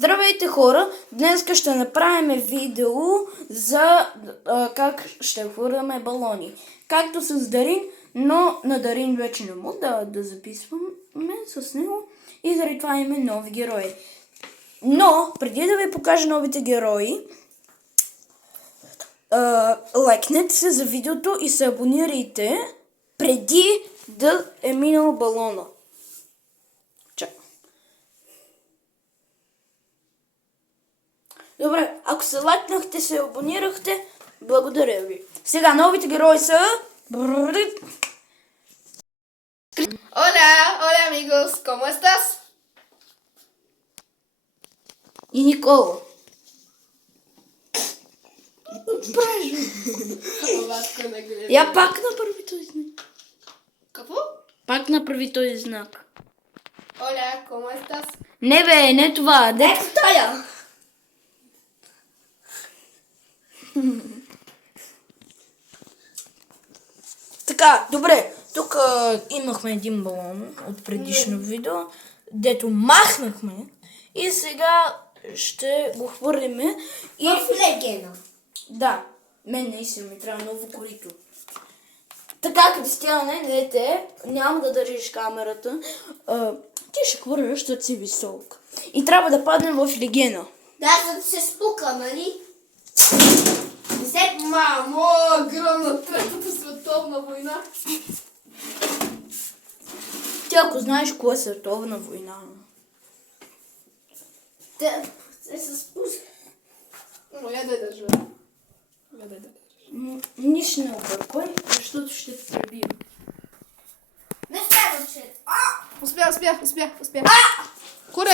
Здравейте хора! Днес ще направим видео за как ще хвърляме балони. Както с Дарин, но на Дарин вече не му да записваме с него и заради това имаме нови герои. Но, преди да ви покажа новите герои, лайкнете се за видеото и се абонирайте преди да е минал балона. Добре, ако се лайкнахте, се абонирахте, благодаря ви. Сега новите герои са... Hola, hola amigos, ¿cómo estás? И Никола. Я пак направи този знак. Какво? Пак направи този знак. Hola, ¿cómo estás? Не бе, не това. Ето тая! Така, добре. Тук имахме един балон от предишно видео, дето махнахме и сега ще го хвърлиме. И... В легена. Да, мен наистина ми трябва ново корито. Така, Кристияне, дете, няма да държиш камерата. Ти ще хвърляш, защото си висок. И трябва да паднем в легена. Да, за да се спука, нали? Мамо, огромна Третата световна война. Ти ако знаеш кое е световна война. Те се спуска. Но я да държа. Нищо не обърквай, защото ще те пребия. Не става, че... Успях. Хора,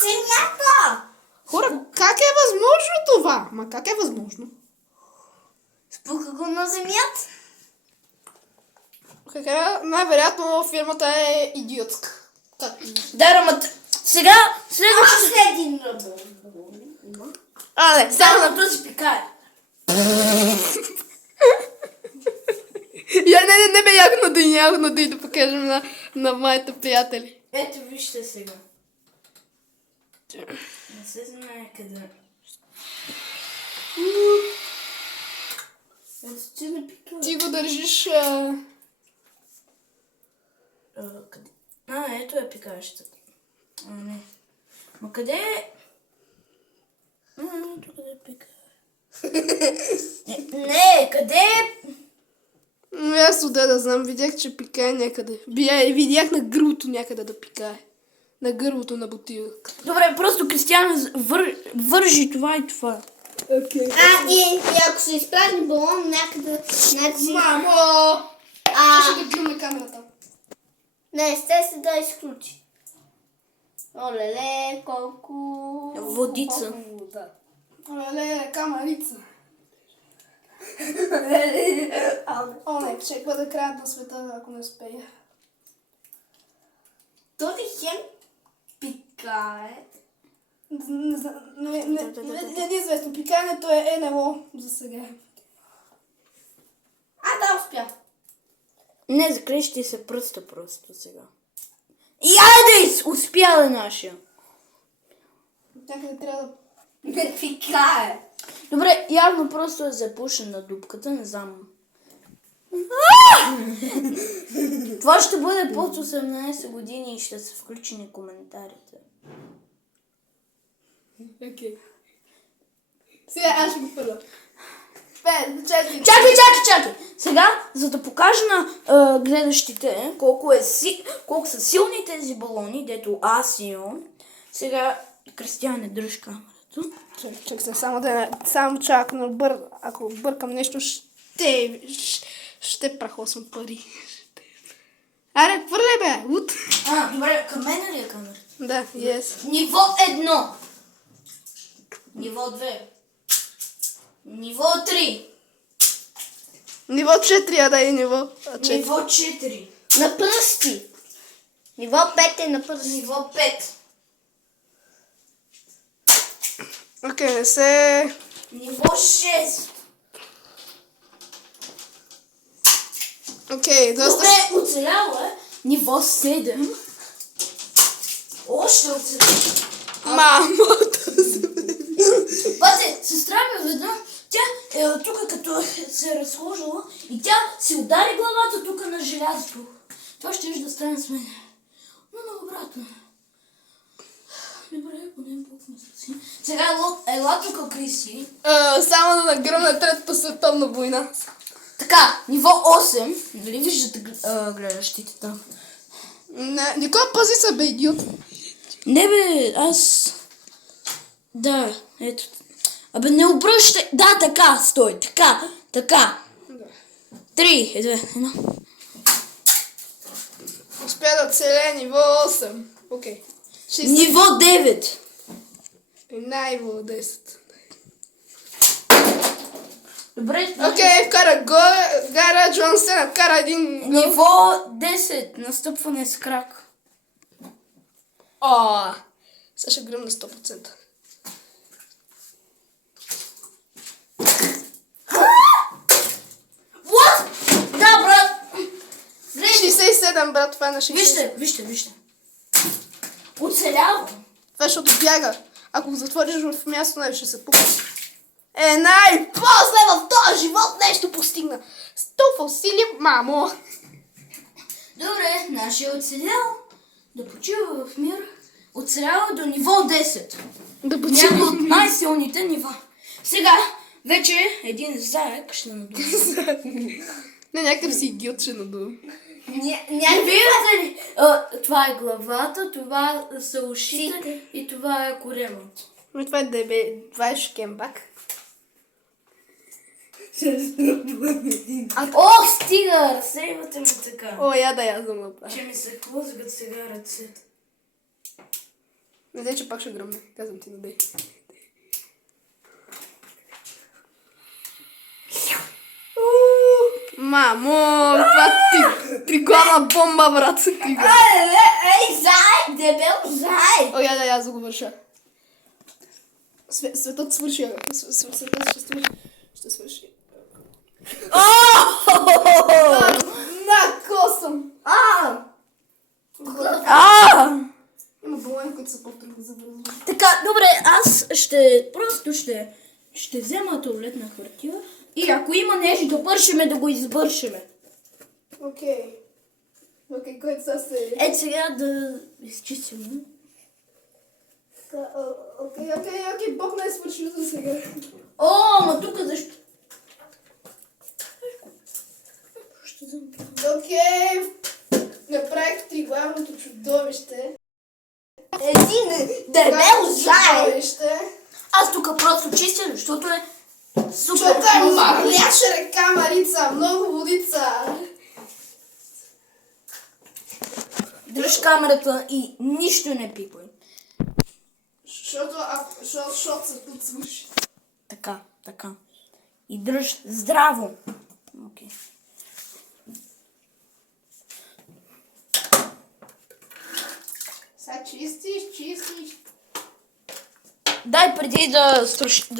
земята! Хора, как е възможно това? Ма как е възможно? Спука го на земята. Най-вероятно фирмата е идиотска. Да, рамата. Сега, следващото... Але, Само на този пикае. не бе ягно да покажем на моите приятели. Ето вижте сега. Не се знае къде. Ето ти не пикае. Ти го държиш... Къде? Ето е пикаещата. Не. Ма къде е? Ето къде пикае. Не, къде е? Аз отде да знам, видях, че пикае някъде. Видях на гърлото някъде да пикае. На гърлото на бутилка. Добре, просто Кристиян вържи това и това. Окей. И ако се изпразни балон някъде... Мамо! Ще да клюне камерата. Не, сте се да изключи. Олеле, колко... Водица. вода. Оле, камарица. Оле, ще бъде краят на света, ако не успея. Този хем пикае. Не е известно. Пикането е НЛО за сега. Да, успя. Не, закрещи се пръста просто сега. Ядей! Успя да нашия. Някъде трябва да... Не пикае. Добре, явно просто е запушен на дупката, не знам. Това ще бъде под 18 години и ще се включи на коментарите. Окей. Сега аз ще го първа. Чакай! Сега, за да покажа на гледащите колко са силни тези балони, дето аз имам, сега Кристияне, дръж камерата. Чак се, само че ако бъркам нещо, ще прахосвам пари. Аре, хвърляй бе, лут. Добре, към мен ли е камерата? Да, yes. Ниво 1. Ниво 2. Ниво 3. Ниво 4, да и ниво 4. Ниво 4. На пръсти. Ниво 5 е на пръсти. Ниво 5. Окей, не се... Ниво 6. Окей, доста... Добре, оцеляло е. Ниво 7. Още оцеляло. Мамата. Пази, сестра ми веднъж, тя е тук като се е разхождала и тя си удари главата тук на желязото. Това ще да стане с мен. Но обратно. Добре, поне Бог ме спаси. Сега ела тук, Криси. Само да нагръмна Третата световна война. Така, ниво 8. Дали виждате гледащите там? Никога пази се, бе, идиот. Не бе, аз... Да, ето. Абе, не обръщай. Да, така, стой. Така. 3, 2, 1. Успя да целя ниво 8. Окей. Ниво 9. Ниво 10. Добре, Окей, вкара Гара Джон Сена, вкара един гол. ниво 10. Настъпване с крак. Сега ще гръмна 100%. What? Да, брат. 67, брат, това е на 60. Вижте. Оцелявам. Това е, защото бяга. Ако го затвориш в място, най ще се пука. Най-после в този живот нещо постигна. С толкова усилие, мамо. Добре, нашия оцелял да почива в мир. Оцелял до ниво 10. Да Някой от най-силните нива. Сега, вече един заек ще надува. Не, някакъв си идиот ще надува. Виждате ли? Това е главата, това са ушите и това е коремът. Това е дебе, това е шкембак. Ох, стига! Разсейвате ме така. О, я да я направя. Че ми се хлъзгат сега ръцете. Не дай, че пак ще гръмне. Казвам ти, надей. Мамо, това триглавна бомба, брат. Ей, заек, дебел заек. О, я да я заговърша. Светът свърши. Светът ще свърши. На косъм. Има болени, които са по-трудни за бързо. Така, добре, аз ще взема туалетна хартия и ако има нещо да бършиме, да го избършиме. Окей, който са се... Ето сега да изчистим. Окей, Бог не е свършил за сега. Ма тук защо? Окей, направих триглавното чудовище. Един дебел заек. Аз тук просто чистя, защото е супер. Защото е мърляша река Марица, много водица. Дръж камерата и нищо не пипай. Защото се тут свърши. Така. И дръж здраво. Окей. Сега чистиш. Дай преди да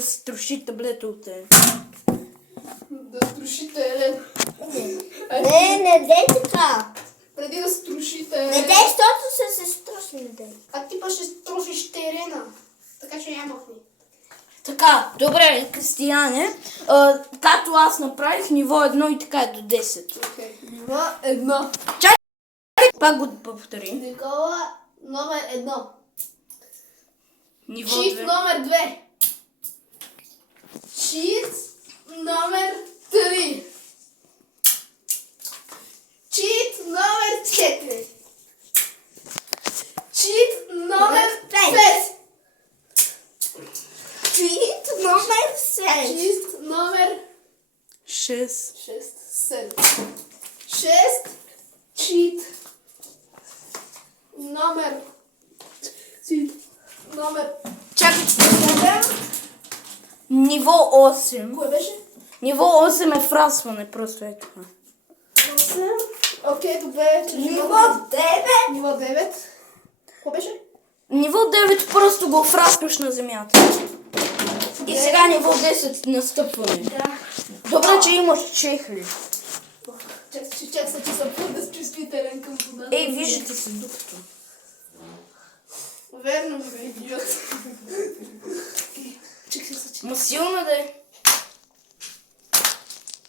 струши таблетите. Да струшите Елен. Не дей така. Преди да струшите Не Елен. дей, защото се струши, не дей. А ти па ще струшиш терена. Така че я махни. Така, добре, Кристияне. Както аз направих, ниво 1 и така е до 10. Окей. Ниво 1. Пак го повтори. Никола номер 1. Ниво Чит 2. номер 2. Чит номер 3. Чит номер 4. Чит номер 5. Чит номер 6. Чит номер 6. 6. 7. 6. Чит номер. Чит номер. Чакай. 7. Ниво 8. Кое беше? Ниво 8 е фрасване, просто е това. 8. Окей, добре. Ниво 9. Ниво 9. Кое беше? Ниво 9 просто го фраскаш на земята. И сега ниво 10 настъпване. Да. Добре, че имаш чехли. Чак се, че съм да чувствителен към вода. Ей, виждате се докато. Верно, бе, идиот. Чакай се. Ма силно да е.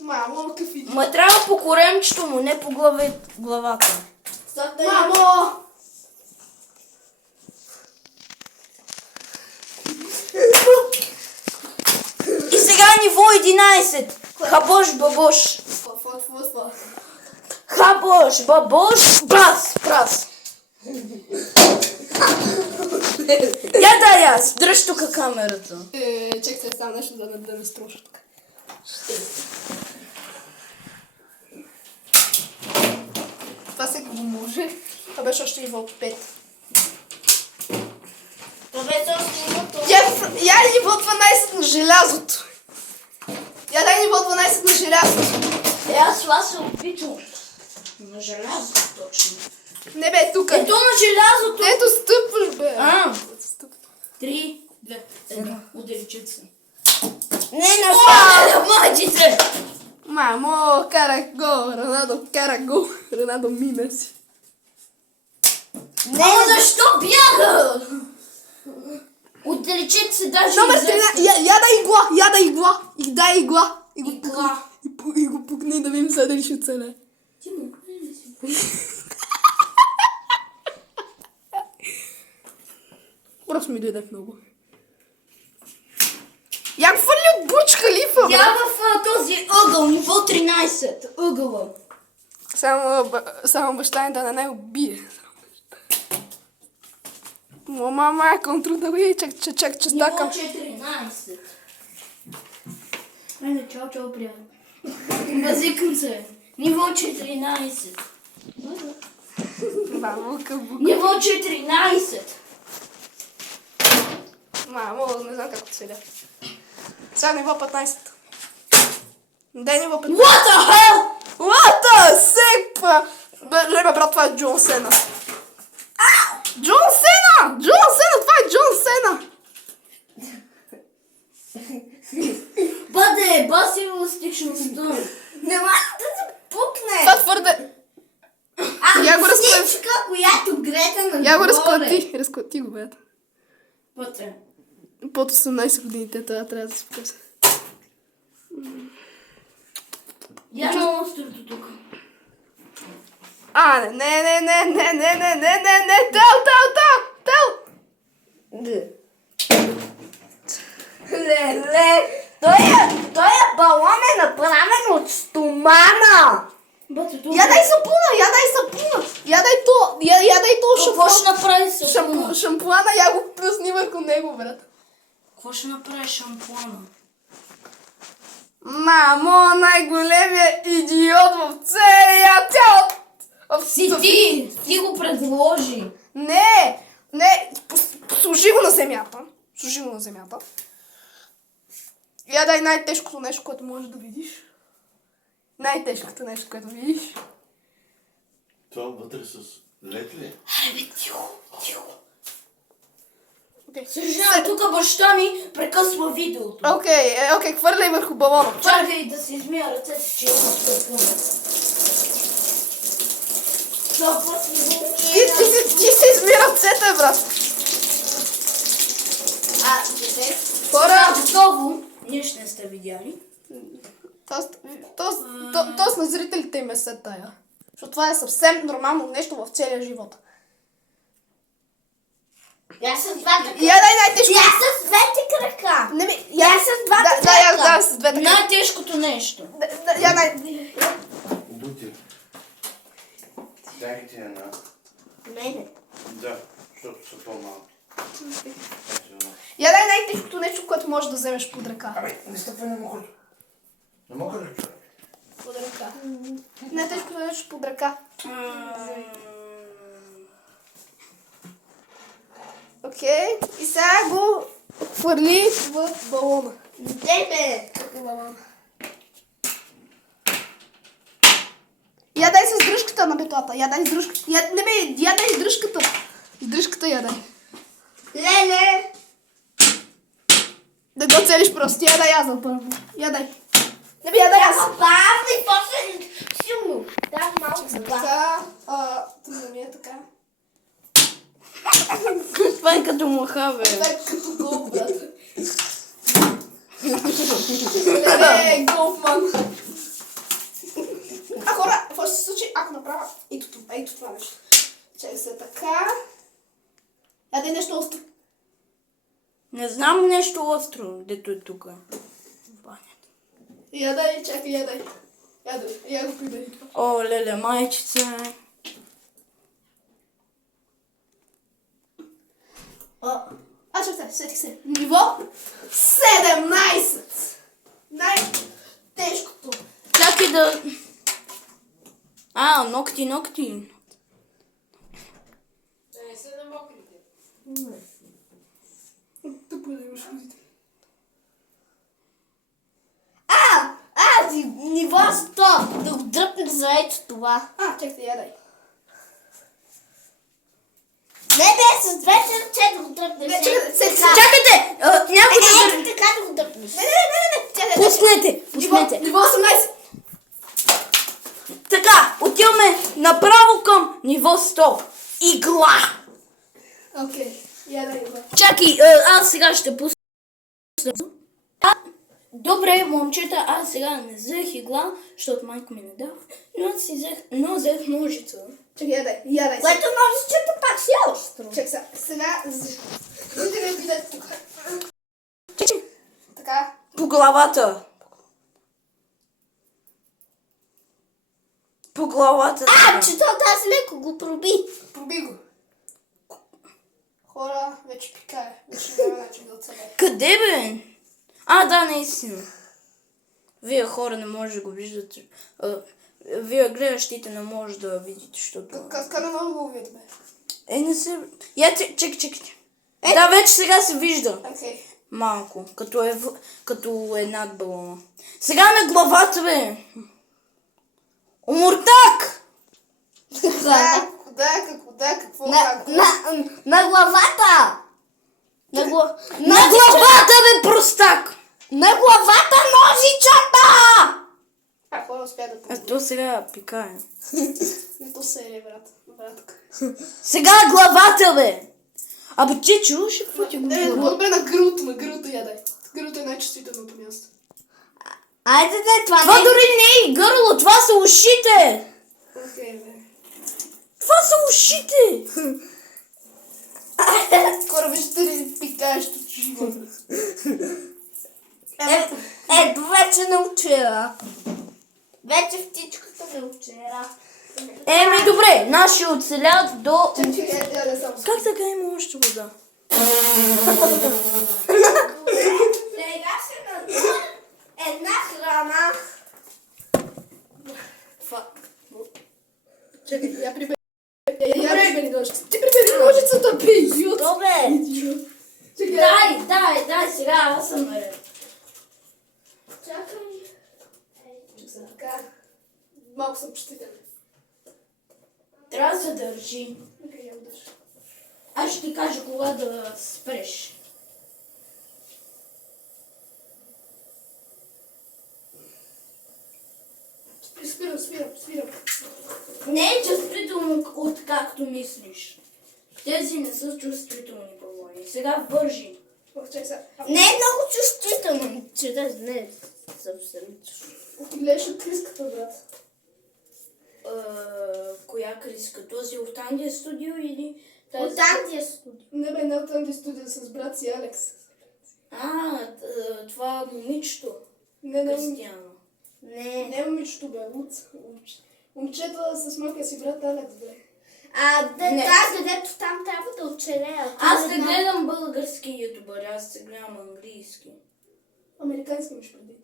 Мамо, какъв идиот. Ма трябва по коремчето му, не по главата. Мамо! И сега ниво 11. Хабош, бабош. Това. Хабош, бабош, брас. Я дай аз, дръж тук камерата. Чакай се, става нещо да ме строша тук. Това сега го може. Това беше още ниво 5. Това беше още нивото. Я ниво 12 на желязото. Я дай ниво 12 на желязото. Аз това се опитвам. На желязото точно. Не бе, тук. Ето на желязото. Ето стъпваш, бе. Стъпваш. 3, 2, 1. Ударичат се. Не, на Мачите! Мамо, кара гол. Роналдо кара гол. Роналдо мина си. Ама защо бяга? Ударичат се даже Номер излезте. 13. Я дай игла. Я дай игла. И дай игла. Игла. И го пукни да видим сега дали ще оцеле. Ти му ли си? Просто ми дойде много. Я го фърли от Бурдж Халифа, бе. Я в този ъгъл, ниво 13. Ъгъла. Само баща ми да не убие. Мама, контролуй, чак, че Ниво стакам. 14. Айде, чао, приятел. Базикам се. Ниво 14. Мамо, къбук. Ниво 14. Мамо, не знам как оцеля. Сега ниво 15. Дай ниво 15. What the hell? What the сепа? Лебе, брат, това е Джон Сена. Джон Сена! Джон Сена! Това е Джон Сена! Бъде, баси еластичността. Не може да се пукне. Това твърде... Я го разклати. Птичка, която грета на Я го разклати. Разклати го, бе. Вътре. Под 18 години те трябва да се показва. Я на острото тук. Не, тел! Леле, той е балон е направен от стомана. Бъде, тук. Я дай сапуна! Я дай то Какво ще направи с шампуана, я го плюсни върху него, брат. Какво ще направи шампуана? Мамо, най-големия идиот в целия цял... Си ти го предложи. Не, служи го на земята. Я дай най-тежкото нещо, което можеш да видиш. Най-тежкото нещо, което видиш. Това вътре с лед ли? Айде, тихо. Окей, Съжалявам, тук баща ми прекъсва видеото. Окей, хвърляй върху балона. Чакай да си измия ръцете, че имам стъпване. Ти си изми ръцете, брат. Хора, Готово. Ние ще не сте видяли. тоест на зрителите им е се тая. Защото това е съвсем нормално нещо в целия живот. Я с двата Я дай най-тежко. Я с двете крака. Не ми, Я с двата Да, с двете. Най-тежкото нещо. Я най... Бутил. Дай ти една. Мене. Да, защото са по-малки. Я дай най-тежкото нещо, което можеш да вземеш под ръка. Абе, не стъпвай на мокрото. На мокрото, човек. Под ръка. Най-тежкото нещо под ръка. Окей. И сега го хвърли в балона. Тебе. Я дай с дръжката на бетлата. Я дай дръжката. Я дай дръжката. Дръжката я дай. Леле. Да го целиш просто. Я дай аз първо. Я дай. Я дай аз. Бавно и после силно. Да, малко забавно. Така. Трудно ми е така. Това е като махаве. Това е като голф, брат. Голфман. А хора, какво ще се случи, ако направя ето това нещо? Чакай се така. Яде нещо остро. Не знам нещо остро, дето е тук. Ядай, чакай, ядай. Я го прибери това. О, леле, майчица. Чакай, сетих се. Ниво 17. Най-тежкото. Чакай да... ногти. Тъпо да имаш ходите. Ниво 100. Да го дръпнеш за ето това. Чакай, ядай. Не бе, с двете ръце да го дръпнеш. Не, чакай, сетих се. Чакайте! Някой да... Ето така да го дръпнеш. Не. Пуснете! Ниво 18. Така, отиваме направо към ниво 100. Игла! Окей, ядай го. Чакай, аз сега ще пусна. Добре, момчета, аз сега не взех игла, защото майка ми не дава, но взех ножица. Чакай, ядай. Което ножичето пак си е остро. Чакай сега. Вижте ме видят тук. Така. По главата. По главата. Че то тази леко го проби. Проби го. Хора, вече пикае. Вече няма начин да оцелее. Къде бе? Да, наистина. Вие хора не може да го виждате. Вие гледащите не може да видите, защото... Как не мога да го видим? Не се... Чекай. Да, вече сега се вижда. Окей. Малко, като е над балона. Сега на главата, бе! Омуртак! Куда, какво? На главата! На главата, бе, простак! На главата ножичата! Хора успя да помогне. То сега пикае. Не то се е, братка. Сега главата, бе! Абе, ти чуваш ли какво ти го Не, говоря? по-добре на гърлото ядай. Гърлото е най-чувствителното място. Айде, това Това дори не е гърло, това са ушите! Окей, бе. Това са ушите! Хора, вижте ли пикаещото живота? Ето, вече научила. Вече птичката научила. Добре, наши оцелят до... Чакай, ядай само. Как така има още вода? Сега ще надувам една храна. Чакай, я прибери. Я прибери ножицата. Ти прибери ножицата, бе, идиот. Добре. Чакай. Дай, сега аз съм наред. Чакай. Така. Малко съм чувствителен. Трябва да се държи. Окей, я удържа. Аз ще ти кажа кога да спреш. Спирам. Не е чувствително от както мислиш. Тези не са чувствителни балони. Сега вържи. Чакай сега. Не е много чувствително. Че не е съвсем чувствително. Ти гледаш от криската, брат. Коя криска? Този от Андия студио или тази? От Андия студио. Не бе, не от Анди студио с брат си Алекс. Това момичето. Не, Кристияно. Не. не момичето, бе. Момчето с малкия си брат Алекс, бе. Тази, дето там трябва да оцелея. Аз не гледам български ютубър, аз се гледам английски. Американски имаш предвид.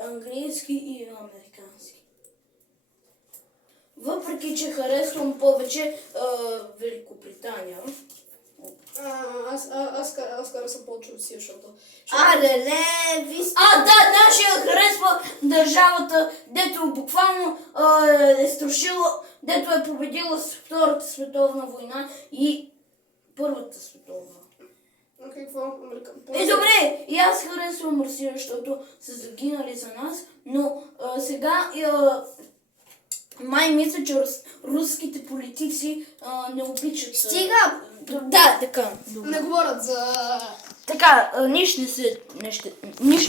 Английски и американски. Въпреки, че харесвам повече Великобритания. Аз съм повече от си, защото... Нашия харесва държавата, дето буквално е струшила, дето е победила Втората световна война и Първата световна. Какво? Добре, и аз харесвам Русия, защото са загинали за нас, но сега май мисля, че руските политици не обичат. Стига! Да, така. Не говорят за... Така, нищо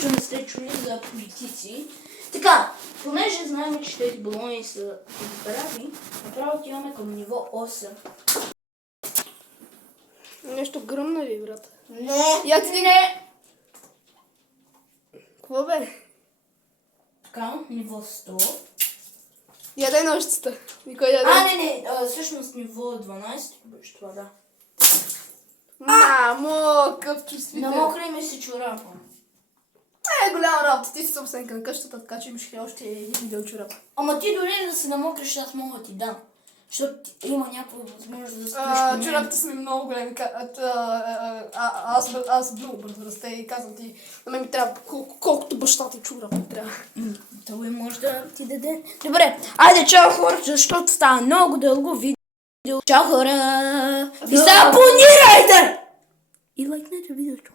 не сте чули за политици. Така, понеже знаем, че тези балони са здрави, направо отиваме към ниво 8. Нещо гръмна ли, брат? Не. Я ти не... Какво бе? Така, ниво 100. Я дай ножицата. Никой яде. Не, всъщност ниво 12 беше това, да. Мамо, къв чувствителен. Намокри ми се чорапа. Голяма работа. Ти си собственика на къщата, така че имаш още един видео чорапа. Ама ти дори да се намокриш, аз мога да ти дам. Защото има някаква възможност да стоиш по нея. Чорапите са ми много големи. Аз много бързо расте и казвам ти, на мен ми трябва колкото баща ти чорап ми трябва. Той може да ти даде. Добре, айде чао хора, защото става много дълго видео. Чао хора! И се абонирайте! И лайкнете видеото.